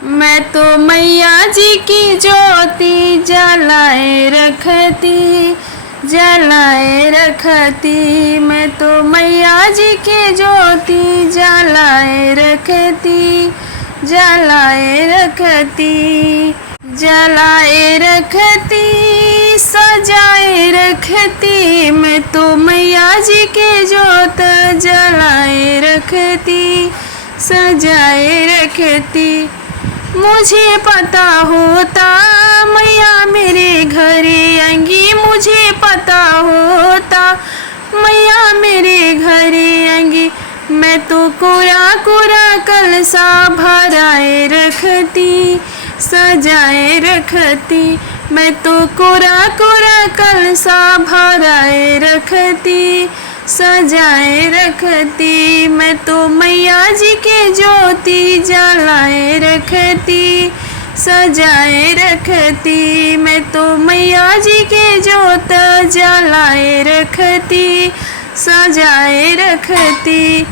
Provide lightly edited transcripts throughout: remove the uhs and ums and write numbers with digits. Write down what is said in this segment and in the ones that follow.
मैं तो मैया जी की ज्योति जलाए रखती। मैं तो मैया जी की ज्योति जलाए रखती, सजाए रखती। मैं तो मैया जी की ज्योत जलाए रखती, सजाए रखती। मुझे पता होता मैया मेरे घरे आएंगी, मुझे पता होता मैया मेरे घरे आएंगी। मैं तो कोरा कोरा कलसा भराए रखती, सजाए रखती। मैं तो कोरा कोरा कलसा भराए रखती, सजाए रखती। मैं तो मैया जी के ज्योति जलाए रखती, सजाए रखती। मैं तो मैया जी के ज्योत जलाए रखती, सजाए रखती।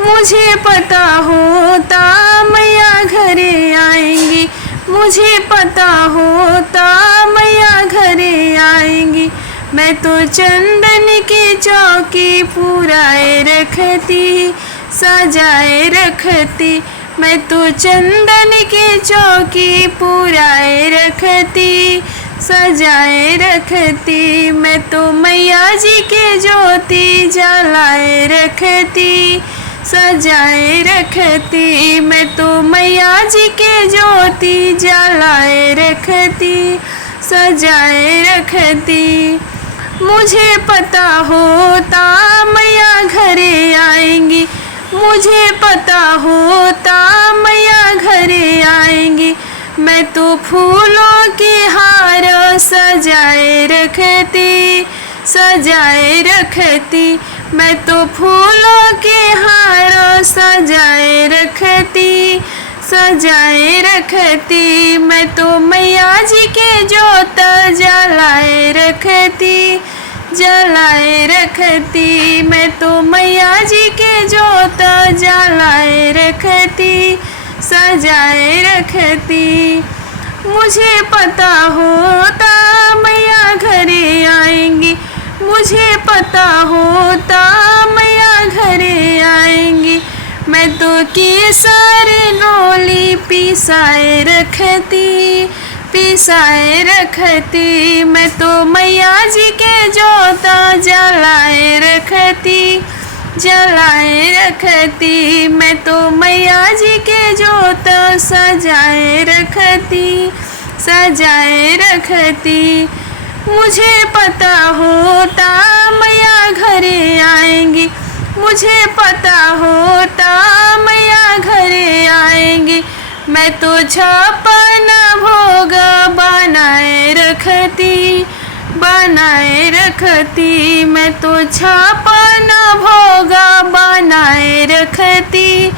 मुझे पता होता मैया घरे आएंगी, मुझे पता होता मैया घरे आएंगी। मैं तो चंदन की चौकी पुराए रखती, सजाए रखती। मैं तो चंदन की चौकी पुराए रखती, सजाए रखती। मैं तो मैया जी के ज्योति जलाए रखती, सजाए रखती। मैं तो मैया जी के ज्योति जलाए रखती, सजाए रखती। मुझे पता होता मैया घरे आएंगी, मुझे पता होता मैया घरे आएंगी। मैं तो फूलों के हार सजाए रखती, सजाए रखती। मैं तो फूलों के हार सजाए रखती, सजाए रखती। मैं तो मैया जी के ज्योत जलाए रखती, जलाए रखती। मैं तो मैया जी के ज्योत जलाए रखती, सजाए रखती। मुझे पता होता मैया घरे आएंगी, मुझे पता होता मैया घरे आएंगी। मैं तो केसर नौली पिसाए रखती, पिसाए रखती। मैं तो मैया जी के ज्योत जलाए रखती, जलाए रखती। मैं तो मैया जी के ज्योत सजाए रखती, सजाए रखती। मुझे पता होता मैया घरे आएंगी, मुझे पता होता मैया घरे आएंगी। मैं तो छप्पन भोग बनाए रखती, बनाए रखती। मैं तो छप्पन भोग बनाए रखती,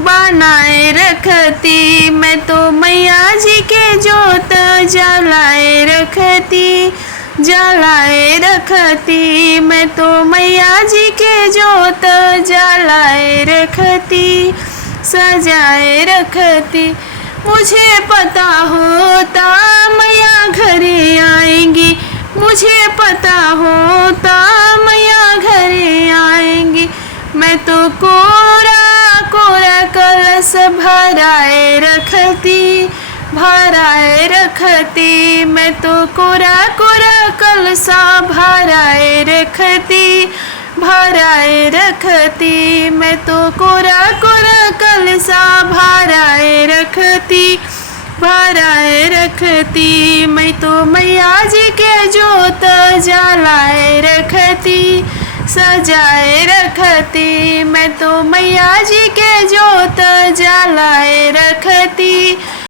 बनाए रखती। मैं तो मैया जी के ज्योत जलाए रखती, जलाए रखती। मैं तो मैया जी के ज्योत जलाए रखती, सजाए रखती। मुझे पता होता मैया घरे आएंगी, मुझे पता होता मैया घरे आएंगी। मैं तो कोरा कोरा कलश भराए रखती, भराए रखती। मैं तो कोरा कोरा कलशा भराए रखती, भराए रखती। मैं तो कोरा कोरा कलशा भराए रखती, भराए रखती। मैं तो मैया जी के ज्योत जलाए रखती, सजाए रखती। मैं तो मैया जी के ज्योत जलाए रखती,